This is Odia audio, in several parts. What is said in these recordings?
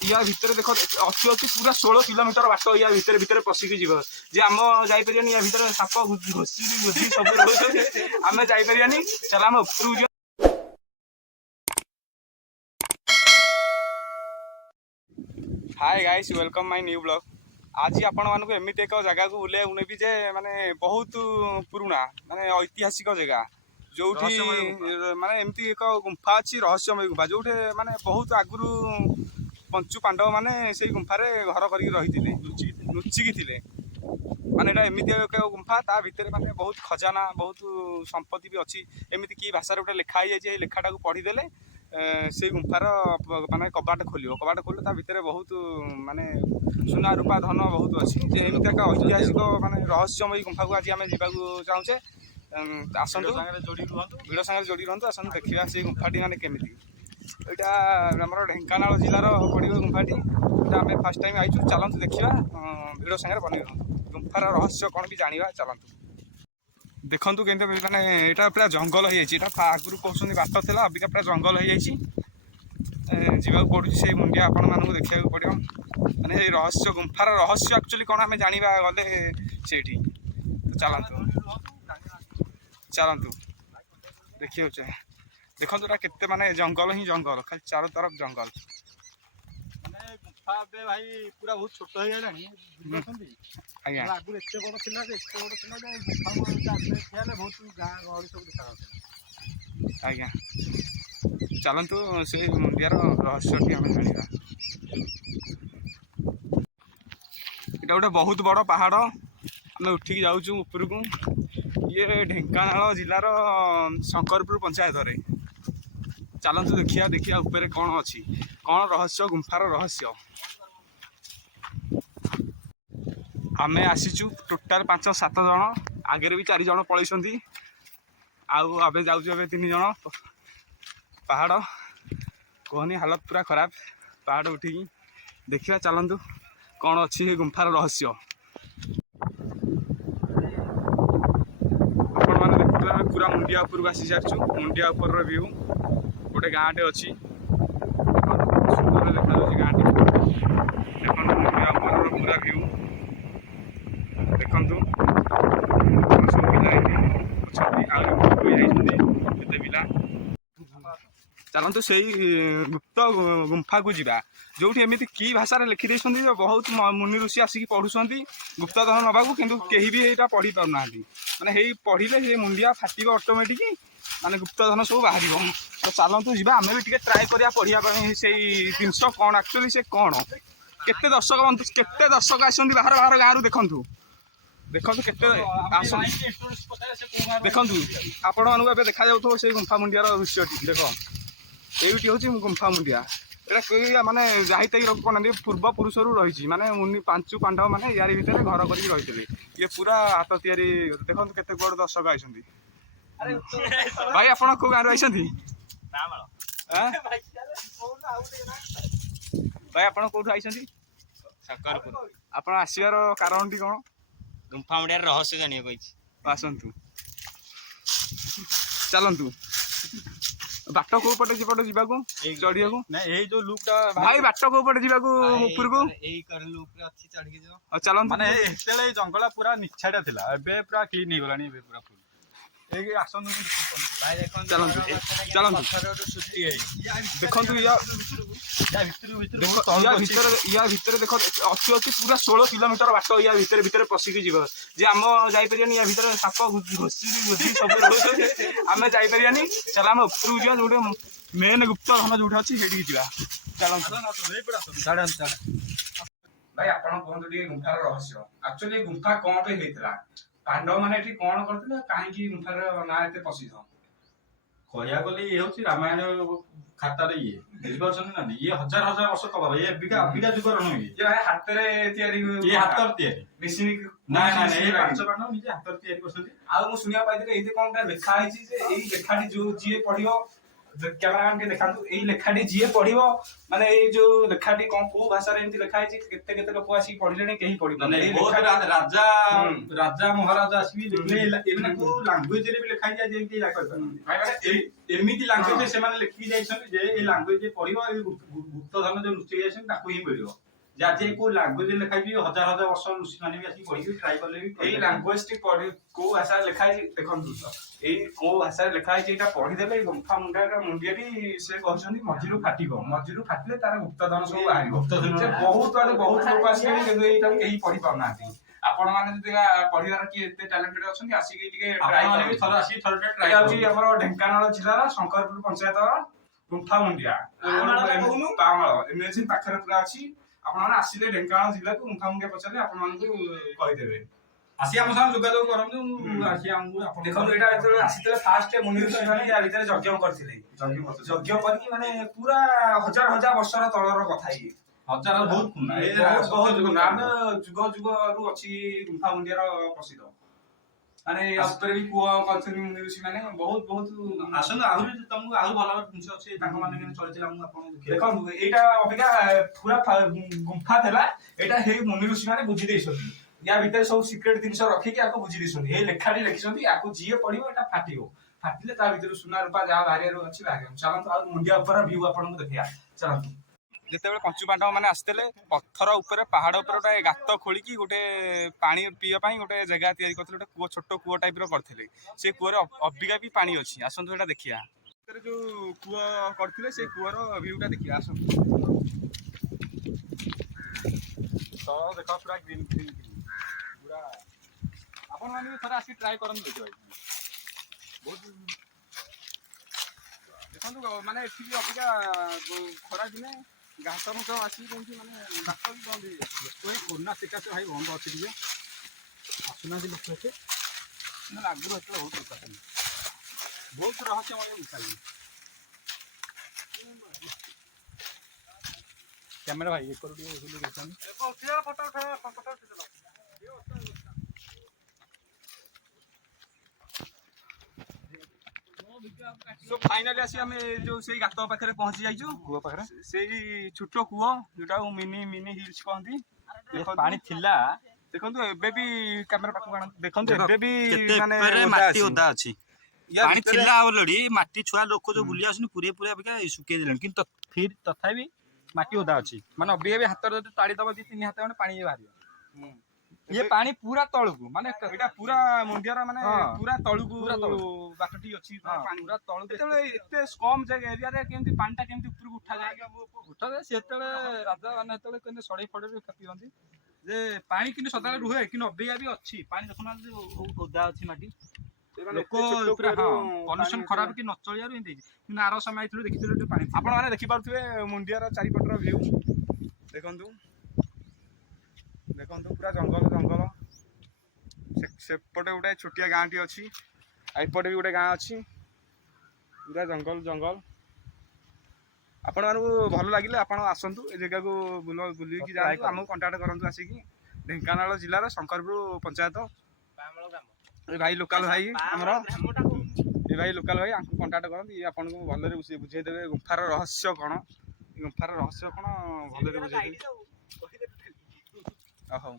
या भितर देख अच्छी अच्छी पूरा 16 किलोमीटर बाट या भितर भितर पशिकी जीव जे आम जापरियानी या भितर साप घोषी घोषी सब आम जापरियानी चल आम उपरू hi guys welcome my new blog. आज आपण मानक एमती एक जगह को बुले नेबी जे माने बहुत पुराना माने ऐतिहासिक जगह जो माने एमती एक गुंफा अच्छी रहस्यमय गुंफा जो माने बहुत आगुरी पंचु पांडव माने से गुंफारे घर करके रही लुचिकी थे माने एटा एमती एक गुंफा ता भितर माने बहुत खजाना बहुत संपत्ति भी अच्छी एमती की भाषा गोटे लेखा है लेखाटा को पढ़ीदे से गुंफार माने कबाट खोल ता भितर बहुत माने सुना रूपा धन बहुत अच्छी एमती एक ऐतिहासिक माने रहस्यमय गुंफा को आज आम जावाक चाहूचे आसतु भिड़ सागर जोड़ी रुहतु आसतु देखा से गुंफाटी माने केमिति यहाँ आम ढेंकानाल जिलार पड़ो गुंफाटी आम फास्ट टाइम आईचु चलतु देखा भिड़ सागर बन गुंफार रहस्य कौन भी जाना चलतु देखु के माने यहाँ पूरा जंगल हो आगुरी कहते बाट था अबिका पूरा जंगल हो जावाक पड़ू से मुंडिया आपण मानक देखा पड़ो माने रहस्य गुंफार रहस्य एक्चुअली कौन आम जाना गले से चलतु चलतु देखिए देखो केते माने जंगल ही जंगल खाली चारों तरफ जंगल गुंफा भाई पूरा बहुत छोट हो गलानी आज्ञा आगुरी एत बड़ थिला गुंफा बहुत गाँ गहली सब देखा आज्ञा चलतु से मुंडियार रहस्यटी आम जाना ये गोटे बहुत बड़ पहाड़ आम उठिक जाऊँ ऊपर को ये ढेंकानाल जिलार शंकरपुर पंचायत रे चलतु देखिया देखिया ऊपर कौन अच्छी कौन रहस्य गुंफार रहस्य आमे आसीचु टोटाल 5-7 जन आगे भी 4 जन पलैंती आबे जाऊँ 3 जन पहाड़ कहनी हालत पूरा खराब पहाड़ उठिकी देखिया चलतु कौन अच्छी गुंफार रहस्य आपण मैंने देखुए पूरा मुंडिया उपरको आसी सारी मुंडिया उपर व्यू गोटे गाँटे अच्छी सुंदर देखा गाँटी देखो मुंडिया उपर पूरा व्यू देखु सब पिला चलतु से गुप्त गुंफा को जीवा जो एमती की भाषा लिखि देते बहुत मुनि ऋषि आसिक पढ़ुंट गुप्त धन नवाक किंतु कहीं भी यहाँ पढ़ी पारना माने पढ़ले ये मुंडिया फाट ऑटोमेटिक माने गुप्त धन सब बाहर तो चलतु जी आम भी ट्राए करा पढ़ाई से जिनस कौन एक्चुअली से कौन केते दर्शक बंधु केते दर्शक आसती बाहर बाहर गाँव देखु देखु केते देखु आपण मानक देखा जाऊ से गुंफा मुंडियार दृश्यटी देख ये हूँ गुंफा मुंडिया यहाँ माने जाहिते रखना पूर्व पुरुष रही माने मुनि पांचु पांडव माने यार भितर घर करके रही ये पूरा हाथ तैयारी देखो केते बड़ दर्शक आई भाई आप कौ गाँव आई भाई आप कौटू आई आप आसवर कारण टी कौन गुंफा मुंडियार रहस्य जानिए आसतु चलतु बाट कौ पटे जीपटे जावाक चढ़िया यही जो लुकटा भाई बाट कौ पटे जावाक ऊपर को चलतु माने एते जंगल पूरा निछाड़ा थिला एबे पूरा क्लीन हो गलानी एबे पूरा फुल एगे आसन भाई देखो चलतु चलतु देखु या भितर देख अच्छी अच्छी पूरा 16 किलोमीटर बाट या भितर भितर पशिकी जीव जे आम जापरियानी या भितर साप घोषी घोषी सब आम जापरियानी चल आम उपरू जा जो मेन गुप्त धन जो अच्छी से चलते भाई आप कहते गुंफार रहस्य एक्चुअली गुंफा कौन पे होता पांडव मैंने कौन करते कहीं गुंफार ना एत प्रसिद्ध कहया गले ये होची रामायण खातार ये बुझिपारछन ना ये हजार हजार वर्ष तलर ये अबिका जुगर नुह ये हाथ रे तयारी ये हातर तयारी मेसिन ना ना ये पांच पांडव निजे हातर तयारी करछन आ मु सुनिया पाइते एते कोनटा लेखा आइछि जे एई लेखाटी जो जिए पढियो କ୍ୟାମେରାମ୍ୟାନ ଟିକେ ଦେଖାନ୍ତୁ ଏଇ ଲେଖାଟି ଯିଏ ପଢିବ ମାନେ ଏଇ ଯୋଉ ଲେଖାଟି କଣ କୋଉ ଭାଷାରେ ଏମିତି ଲେଖା ହେଇଛି କେତେ କେତେ ଲୋକ ଆସିକି ପଢିଲେଣି କେହି ମାନେ ପଢିପାରୁନି। ବହୁତ ରାଜା ରାଜା ମହାରାଜା ଆସିବି ଦେଖିଲେ ଏମାନେ କୋଉ ଲାଙ୍ଗୁଏଜ ରେ ବି ଲେଖା ହେଇଛି ଯେମିତି ଏମିତି ଲାଙ୍ଗୁଏଜ ସେମାନେ ଲେଖିକି ଯାଇଛନ୍ତି ଯେ ଏଇ ଲାଙ୍ଗୁଏଜ ପଢିବ ଏଇ ଗୁପ୍ତ ଧନ ଯୋଉ ଲୁଚେଇ ଯାଇଛନ୍ତି ତାକୁ ହିଁ ମିଳିବ। ଯେ ଆଜି କୋଉ ଲାଙ୍ଗୁଏଜ ଲେଖା ହେଇଛି ହଜାର ହଜାର ବର୍ଷ ଋଷି ମାନେ ବି ଆସିକି ପଢିକି ଟ୍ରାଏ କଲେ ବି ଏଇ ଲାଙ୍ଗୁଏଜ ଟି ପଢି କୋଉ ଭାଷାରେ ଲେଖା ହେଇଛି ଦେଖନ୍ତୁ ତ ଏଇ କୋଉ ଭାଷାରେ ଲେଖା ହେଇଛି ଏଇଟା ପଢିଦେଲେ ଏଇ ଗୁମ୍ଫା ମୁଣ୍ଡିଆଟି ସେ କହିଛନ୍ତି ମଝିରୁ ଫାଟିବ ମଝିରୁ ଫାଟିଲେ ତାର ଗୁପ୍ତଧନ ସବୁ ବାହାରିବ। ସେ ବହୁତ ଆଡୁ ବହୁତ ଲୋକ ଆସିଲେଣି କିନ୍ତୁ ଏଇଟାକୁ କେହି ପଢି ପାରୁନାହାନ୍ତି। ଆପଣ ମାନେ ଯଦି ପଢିବାର କିଏ ଏତେ ଟ୍ୟାଲେଣ୍ଟେଡ ଅଛନ୍ତି ଆସିକି ଟିକେ ଟ୍ରାଏ କରିବେ। ଥରେ ଆସିକି ଥରେ ଟ୍ରାଏ ଏଇଟା ହଉଛି ଆମର ଢେଙ୍କାନାଳ ଜିଲ୍ଲାର ଶଙ୍କରପୁର ପଞ୍ଚାୟତର ଗୁମ୍ଫା ମୁଣ୍ଡିଆ ପାମାଳ ଏମଏଜି ପାଖରେ ପୁରା ଅଛି। ଆପଣମାନେ ଆସିଲେ ଢେଙ୍କାନାଳ ଜିଲ୍ଲାକୁ ଗୁମ୍ଫା ମୁଣ୍ଡିଆ ପଚାରିଲେ ଆପଣମାନଙ୍କୁ କହିଦେବେ। ଆସି ଆମ ସାଙ୍ଗେ ଯୋଗାଯୋଗ କରନ୍ତୁ ଆସି ଆମକୁ ଦେଖନ୍ତୁ ଏଇଟା ଯେତେବେଳେ ଆସିଥିଲେ ଫାଷ୍ଟ ମୁନି ଋଷି ମାନେ ୟା ଭିତରେ ଯଜ୍ଞ କରିଥିଲେ। ଯଜ୍ଞ କରିକି ମାନେ ପୁରା ହଜାର ହଜାର ବର୍ଷର ତଳର କଥା ଇଏ। ହଜାର ବହୁତ ପୁରୁଣା ଆମେ ଯୁଗ ଯୁଗରୁ ଅଛି ଗୁମ୍ଫା ମୁଣ୍ଡିଆର ପ୍ରସିଦ୍ଧ। ମାନେ ଉପରେ ବି କୂଅ କରିଛନ୍ତି ମୁନି ଋଷି ମାନେ ବହୁତ ବହୁତ ଆସନ୍ତୁ ଆହୁରି ତମକୁ ଆହୁରି ଭଲ ଭଲ ଜିନିଷ ଅଛି ତାଙ୍କ ମାନେ କେମିତି ଚଳିଥିଲା ମୁଁ ଆପଣ ଦେଖନ୍ତୁ ଏଇଟା ଅପେକ୍ଷା ପୁରା ଗୁମ୍ଫା ଥିଲା ଏଇଟା ହେଇ ମୁନି ଋଷି ମାନେ ବୁଝି ଦେଇଛନ୍ତି। ୟା ଭିତରେ ସବୁ ସିକ୍ରେଟ ଜିନିଷ ରଖିକି ଆକୁ ବୁଝି ଦେଇଛନ୍ତି। ଏଇ ଲେଖାଟି ଲେଖିଛନ୍ତି ଆକୁ ଯିଏ ପଢିବ ଏଟା ଫାଟିବ ଫାଟିଲେ ତା ଭିତରୁ ସୁନା ରୂପା ଯାହା ବାହାରିବାର ଅଛି ବାହାରିବ। ଚାଲନ୍ତୁ ଆଉ ମୁଣ୍ଡିଆ ଉପର ଭ୍ୟୁ ଆପଣଙ୍କୁ ଦେଖିବା ଚାଲନ୍ତୁ। ଯେତେବେଳେ ପଞ୍ଚୁ ପାଣ୍ଡବ ମାନେ ଆସିଥିଲେ ପଥର ଉପରେ ପାହାଡ ଉପରେ ଗୋଟେ ଗାତ ଖୋଳିକି ଗୋଟେ ପାଣି ପିଇବା ପାଇଁ ଗୋଟେ ଜାଗା ତିଆରି କରିଥିଲେ ଗୋଟେ କୂଅ ଛୋଟ କୂଅ ଟାଇପ ର କରିଥିଲେ। ସେ କୂଅରେ ଅବିକା ବି ପାଣି ଅଛି ଆସନ୍ତୁ ଏଟା ଦେଖିବା। ଯୋଉ କୂଅ କରିଥିଲେ ସେ କୂଅର ଭ୍ୟୁଟା ଦେଖିବା ଆସନ୍ତୁ। ତ ଦେଖ ପୁରା ଗ୍ରୀନ ଗ୍ରୀନ ପୁରା ଆପଣ ମାନେ ବି ଥରେ ଆସିକି ଟ୍ରାଏ କରନ୍ତୁ ଦେଖିବା। ବହୁତ ଦେଖନ୍ତୁ ମାନେ ଏଠି ଅବିକା ଖରା ଦିନେ ଘାସ ଫାସ ଆସିକି ଯେମିତି ମାନେ ବାଟ ବି ବନ୍ଦ ହେଇଯାଇଛି। ଏଇ କୋରୋନା ଶିକାଶ ଭାଇ ବନ୍ଦ ଅଛି ଟିକେ ଆସୁନାହାନ୍ତି ଲୋକ ଏତେ ଆଗରୁ ଏତେବେଳେ ବହୁତ ଲୋକ ଆସନ୍ତି। ବହୁତ ରହସ୍ୟମୟ ଗୁମ୍ଫା କ୍ୟାମେରା ଭାଇ ଏକରୁ ଟିକେ ଦେଖନ୍ତୁ। ସୋ ଫାଇନାଲି ଆସି ଆମେ ଯୋଉ ସେଇ ଗାତ ପାଖରେ ପହଞ୍ଚି ଯାଇଛୁ। କୂଅ ପାଖରେ ସେଇ ଛୋଟ କୂଅ ଯୋଉଟା ମିନି ମିନି ହିଲ୍ସ କହନ୍ତି। ପାଣି ଥିଲା ଦେଖନ୍ତୁ ଏବେ ବି କ୍ୟାମେରା ପାଖକୁ ଆଣନ୍ତୁ। ଦେଖନ୍ତୁ ଏବେ ବି ମାନେ ମାଟି ଓଦା ଅଛି। ପାଣି ଭିତରେ ଥିଲା ଅଲରେଡି ମାଟି ଛୁଆ ଲୋକ ଯୋଉ ବୁଲି ଆସୁନି ପୁରୀ ପୁରୀ ଅବିକା ଶୁକେଇ ଦେଲେଣି କିନ୍ତୁ ତଥାପି ମାଟି ଓଦା ଅଛି। ମାନେ ଅବିକା ବି ହାତରେ ଯଦି ତାଳି ଦବ 2-3 ହାତ ଖଣ୍ଡେ ପାଣି ବାହାରିବ। ଇଏ ପାଣି ପୁରା ତଳକୁ ମାନେ ଏଇଟା ପୁରା ମୁଣ୍ଡିଆର ମାନେ ପୁରା ତଳକୁ ବାଟଟି ଅଛି। ପୁରା ତଳକୁ ଯେତେବେଳେ ଏତେ କମ ଏରିଆରେ କେମିତି ପାଣିଟା କେମିତି ଉପରକୁ ଉଠାଯାଏ? ଉଠାଯାଏ ସେତେବେଳେ ରାଜା ମାନେ ସେତେବେଳେ କେମିତି ସଢେଇ ଫଡେଇ ପିଅନ୍ତି ଯେ ପାଣି କିନ୍ତୁ ସଦାବେଳେ ରୁହେ କିନ୍ତୁ ଅବିକା ବି ଅଛି ପାଣି ଦେଖୁନାହାନ୍ତି ଓଦା ଅଛି ମାଟି। ଲୋକ ପୁରା କଣ୍ଡିସନ ଖରାପ କି ନ ଚଳିବାରୁ ଏମିତି ହେଇଛି କିନ୍ତୁ ଆର ସମୟ ଆଇଥିଲୁ ଦେଖିଥିଲୁ ପାଣି ଆପଣ ମାନେ ଦେଖିପାରୁଥିବେ ମୁଣ୍ଡିଆର ଚାରିପଟର ଭିଉ ଦେଖନ୍ତୁ। ଦେଖନ୍ତୁ ପୁରା ଜଙ୍ଗଲ ଜଙ୍ଗଲ ସେପଟେ ଗୋଟେ ଛୋଟିଆ ଗାଁଟି ଅଛି ଆଉ ଏପଟେ ବି ଗୋଟେ ଗାଁ ଅଛି। ପୁରା ଜଙ୍ଗଲ ଜଙ୍ଗଲ। ଆପଣମାନଙ୍କୁ ଭଲ ଲାଗିଲେ ଆପଣ ଆସନ୍ତୁ ଏ ଜାଗାକୁ ବୁଲିକି ଯାଆନ୍ତୁ। ଆମକୁ କଣ୍ଟାକ୍ଟ କରନ୍ତୁ ଆସିକି। ଢେଙ୍କାନାଳ ଜିଲ୍ଲାର ଶଙ୍କରପୁର ପଞ୍ଚାୟତ ଏ ଭାଇ ଲୋକାଲ ଭାଇ ଆମର ଏ ଭାଇ ଲୋକାଲ ଭାଇ ଆଙ୍କୁ କଣ୍ଟାକ୍ଟ କରନ୍ତୁ। ଇଏ ଆପଣଙ୍କୁ ଭଲରେ ବୁଝେଇଦେବେ ଗୁମ୍ଫାର ରହସ୍ୟ କଣ। ଗୁମ୍ଫାର ରହସ୍ୟ କଣ ଭଲରେ ବୁଝେଇଦେବେ। ହଉ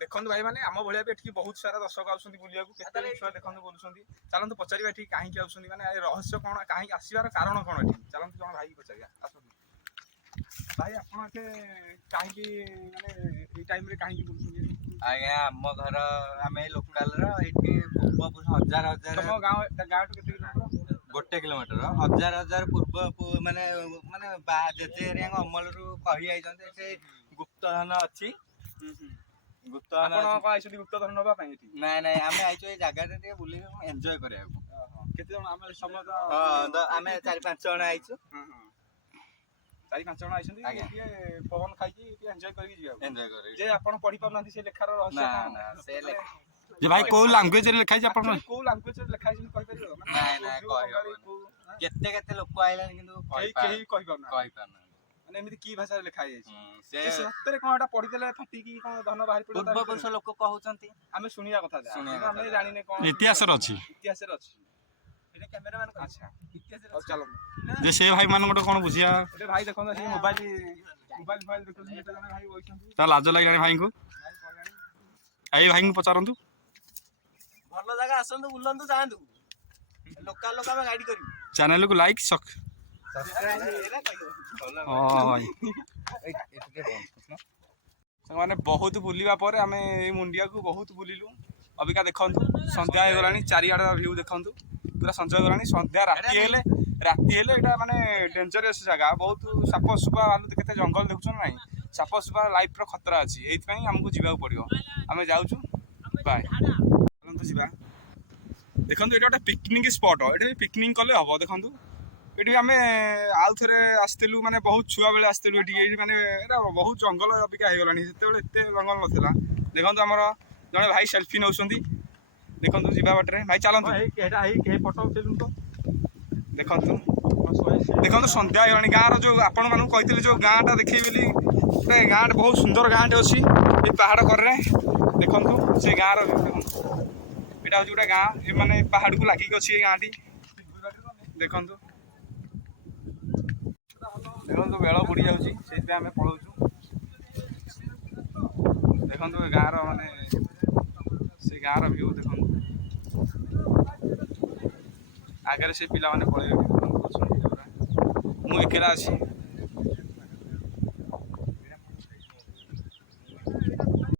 ଦେଖନ୍ତୁ ଭାଇ ମାନେ ଆମ ଭଳିଆ ବି ଏଠିକି ବହୁତ ସାରା ଦର୍ଶକ ଆସୁଛନ୍ତି ବୁଲିବାକୁ। କେତେ ଛୁଆ ଦେଖନ୍ତୁ ବୁଲୁଛନ୍ତି। ଚାଲନ୍ତୁ ପଚାରିବା ଏଠିକି କାହିଁକି ଆସୁଛନ୍ତି ମାନେ ରହସ୍ୟ କଣ କାହିଁକି ଆସିବାର କାରଣ କଣ ଏଠି। ଚାଲନ୍ତୁ ଜଣ ଭାଇକି ପଚାରିବା ଆସନ୍ତୁ। ଭାଇ ଆପଣ ଏଠି କାହିଁକି ମାନେ ଏଇ ଟାଇମରେ କାହିଁକି ବୁଲୁଛନ୍ତି? ଆଜ୍ଞା ଆମ ଘର ଆମେ ଲୋକାଲର ଏଇଠି ପୂର୍ବ ହଜାର ତମ ଗାଁଠୁ କେତେ କିଲୋମିଟର? 1 କିଲୋମିଟର ହଜାର ହଜାର ପୂର୍ବ ମାନେ ଜେଜେ ହେରିଆଙ୍କ ଅମଳରୁ କହି ଯାଇଛନ୍ତି ସେ ଗୁପ୍ତଧନ ଅଛି। ଆପଣ କଣ ଆଇଛନ୍ତି ଗୁପ୍ତଧନ ନବା ପାଇଁ ଏଠି? ନାଇଁ ଆମେ ଆଇଛୁ ଏଇ ଜାଗାରେ ଟିକେ ବୁଲିକି ଏଞ୍ଜୟ କରିବାକୁ। କେତେ ଜଣ ଆମେ ସମସ୍ତ ଆମେ 4-5 ଜଣ ଆଇଛୁ। 4-5 ଜଣ ଆଇଛନ୍ତି ଟିକେ ପବନ ଖାଇକି ଟିକେ ଏଞ୍ଜୟ କରିକି ଯିବାକୁ। ଏଞ୍ଜୟ କରିକି ଯେ ଆପଣ ପଢି ପାରୁନାହାନ୍ତି ସେ ଲେଖାର ରହସ୍ୟ କଣ? ଯେ ଭାଇ କୋଉ ଲାଙ୍ଗୁଏଜରେ ଲେଖା ହେଇଛି ଆପଣ କୋଉ ଲାଙ୍ଗୁଏଜରେ ଲେଖା ହେଇଛି କହିପାରିବ? ନାଇଁ କେତେ କେତେ ଲୋକ ଆଇଲାଣି କିନ୍ତୁ କେହି କହିପାରୁନାହାନ୍ତି। ମାନେ ଏମିତି କି ଭାଷାରେ ଲେଖା ହେଇଯାଇଛି? ସତରେ କଣ ଏଟା ପଢିଦେଲେ ଫାଟିକି କଣ ଧନ ବାହାରି ପଡିବ? ପୂର୍ବପୁରୁଷ ଲୋକ କହୁଛନ୍ତି ଆମେ ଶୁଣିବା କଥା ଆମେ ଜାଣିନେ କଣ ଇତିହାସରେ ଅଛି। ଇତିହାସରେ ଅଛି। ଆଚ୍ଛା ହଉ ଚାଲନ୍ତୁ ଯେ ସେ ଭାଇ ମାନଙ୍କଠୁ କ'ଣ ବୁଝିବା ଗୋଟେ ଭାଇ ଦେଖନ୍ତୁ ସେ ମୋବାଇଲ ଫୋବାଇଲ ଦେଖୁଛନ୍ତି କେତେ ଜଣ ଭାଇ ବଇଛନ୍ତି ତା ଲାଜ ଲାଗିଲାଣି ଭାଇଙ୍କୁ। ଏଇ ଭାଇଙ୍କୁ ପଚାରନ୍ତୁ। ଭଲ ଜାଗା ଆସନ୍ତୁ ବୁଲନ୍ତୁ ଯାଆନ୍ତୁ ଲୋକାଲ ଲୋକ ଆମେ ଗାଇଡ କରିବୁ ଚ୍ୟାନେଲକୁ ଲାଇକ୍ ସେମାନେ ବହୁତ ବୁଲିବା ପରେ ଆମେ ଏଇ ମୁଣ୍ଡିଆକୁ ବହୁତ ବୁଲିଲୁ। ଅବିକା ଦେଖନ୍ତୁ ସନ୍ଧ୍ୟା ହେଇଗଲାଣି ଚାରିଆଡ଼େ ଭିଉ ଦେଖନ୍ତୁ ପୁରା ସଞ୍ଜ ହେଇଗଲାଣି ସନ୍ଧ୍ୟା ରାତି ହେଲେ ଏଇଟା ମାନେ ଡେଞ୍ଜରିୟସ୍ ଜାଗା ବହୁତ ସାପ ସୁପା ଭାଲୁ କେତେ ଜଙ୍ଗଲ ଦେଖୁଛ ନା ନାଇଁ ସାପ ସୁପା ଲାଇଫ୍ର ଖତରା ଅଛି ଏଇଥିପାଇଁ ଆମକୁ ଯିବାକୁ ପଡ଼ିବ ଆମେ ଯାଉଛୁ ବାଏ ଚାଲନ୍ତୁ ଯିବା। ଦେଖନ୍ତୁ ଏଇଟା ଗୋଟେ ପିକନିକ୍ ସ୍ପଟ୍ ଏଠି ପିକନିକ୍ କଲେ ହବ ଦେଖନ୍ତୁ ଏଠି ଆମେ ଆଉ ଥରେ ଆସିଥିଲୁ ମାନେ ବହୁତ ଛୁଆ ବେଳେ ଆସିଥିଲୁ ଏଠି ମାନେ ଏଇଟା ବହୁତ ଜଙ୍ଗଲ ଅବିକା ହେଇଗଲାଣି ସେତେବେଳେ ଏତେ ଜଙ୍ଗଲ ନଥିଲା। ଦେଖନ୍ତୁ ଆମର ଜଣେ ଭାଇ ସେଲ୍ଫି ନେଉଛନ୍ତି ଦେଖନ୍ତୁ ଯିବା ବାଟରେ ଭାଇ ଚାଲନ୍ତୁ ଫଟୋ ଉଠେଇଲୁ ତ ଦେଖନ୍ତୁ ଦେଖନ୍ତୁ ସନ୍ଧ୍ୟା ହେଇଗଲାଣି ଗାଁର ଯେଉଁ ଆପଣମାନଙ୍କୁ କହିଥିଲି ଯେଉଁ ଗାଁଟା ଦେଖେଇବି ବୋଲି ଗୋଟେ ଗାଁଟେ ବହୁତ ସୁନ୍ଦର ଗାଁଟେ ଅଛି ଏଇ ପାହାଡ଼ କରରେ ଦେଖନ୍ତୁ ସେ ଗାଁର ଦେଖନ୍ତୁ ଏଇଟା ହେଉଛି ଗୋଟେ ଗାଁ ମାନେ ପାହାଡ଼କୁ ଲାଗିକି ଅଛି ଏଇ ଗାଁଟି ଦେଖନ୍ତୁ ଦେଖନ୍ତୁ ବେଳ ବୁଡ଼ି ଯାଉଛି ସେଇଥିପାଇଁ ଆମେ ପଳଉଛୁ। ଦେଖନ୍ତୁ ଏ ଗାଁର ମାନେ ସେ ଗାଁର ଭିଉ ଦେଖନ୍ତୁ ଆଗରେ ସେ ପିଲାମାନେ ପଳେଇବେ ମୁଁ ଏକେଲା ଅଛି।